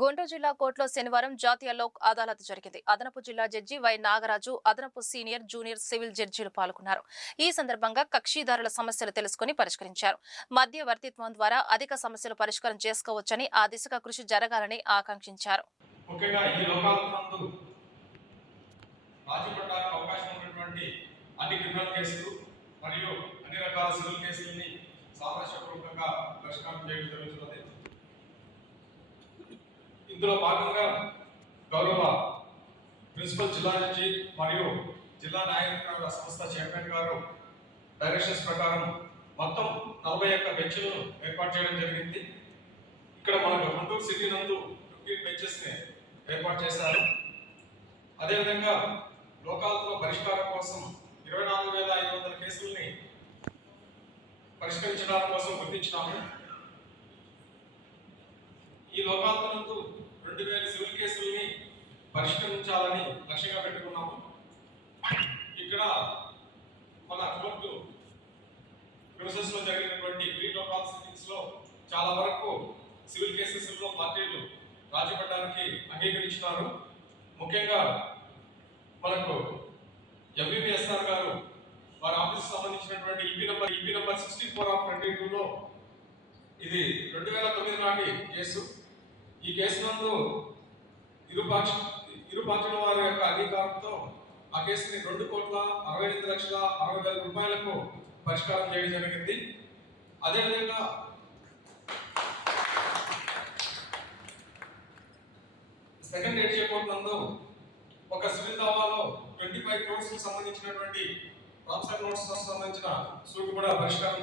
గుంటూరు జిల్లా కోర్టులో శనివారం జాతీయ లోక్ అదాలత్ జరిగింది. అదనపు జిల్లా జడ్జి వై నాగరాజు, అదనపు సీనియర్, జూనియర్ సివిల్ జడ్జీలు పాల్గొన్నారు. ఈ సందర్భంగా కక్షిదారుల సమస్యలు తెలుసుకుని పరిష్కరించారు. మధ్యవర్తిత్వం ద్వారా అధిక సమస్యలు పరిష్కారం చేసుకోవచ్చని, ఆ దిశగా కృషి జరగాలని ఆకాంక్షించారు. అన్ని క్రిమినల్ కేసులు మరియు అన్ని రకాల సివిల్ కేసులని సామరస్యపూర్వకంగా పరిష్కారం చేయడం జరుగుతున్నది. ఇందులో భాగంగా గౌరవ ప్రిన్సిపల్ జిల్లా జడ్జి మరియు జిల్లా న్యాయాధికారుల సంస్థ చైర్మన్ గారు డైరెక్షన్స్ ప్రకారం మొత్తం 41 బెంచ్లను ఏర్పాటు చేయడం జరిగింది. ఇక్కడ మనకు గుంటూరు సిటీ నందు 15 బెంచెస్ని ఏర్పాటు చేశారు. అదేవిధంగా లోకాలతో పరిష్కారం కోసం 24,500 కేసుల్ని పరిష్కరించడం కోసం గుర్తించినాము. ఈ లోకాలతో 2,000 సివిల్ కేసుల్ని పరిష్కరించాలని లక్ష్యంగా పెట్టుకున్నాము. ఇక్కడ మన కోర్టు ప్రిమిసెస్ లో జరిగినటువంటి ప్రీ లోకాల్ సిట్టింగ్స్ లో చాలా వరకు సివిల్ కేసెస్ లో పార్టీలు రాజీ పడడానికి అంగీకరించినారు. ముఖ్యంగా మనకు ఎంబీబీఎస్ఆర్ గారు వారి ఆఫీస్ సంబంధించినటువంటి ఈపీ నంబర్ 64/22 లో ఇది 2009 నాటి కేసు. ఈ కేసు నందు ఇరు పార్టీల వారి యొక్క అధికారంతో ఆ కేసుని 2,68,60,000 రూపాయలకు పరిష్కారం చేయడం జరిగింది. అదేవిధంగా సెకండ్ ఏషియా కోర్టు నందు ఒక సివిల్ దావాలో 25 crores సంబంధించినటువంటి ప్రామిసరీ నోట్స్ సంబంధించిన సూట్ కూడా పరిష్కారం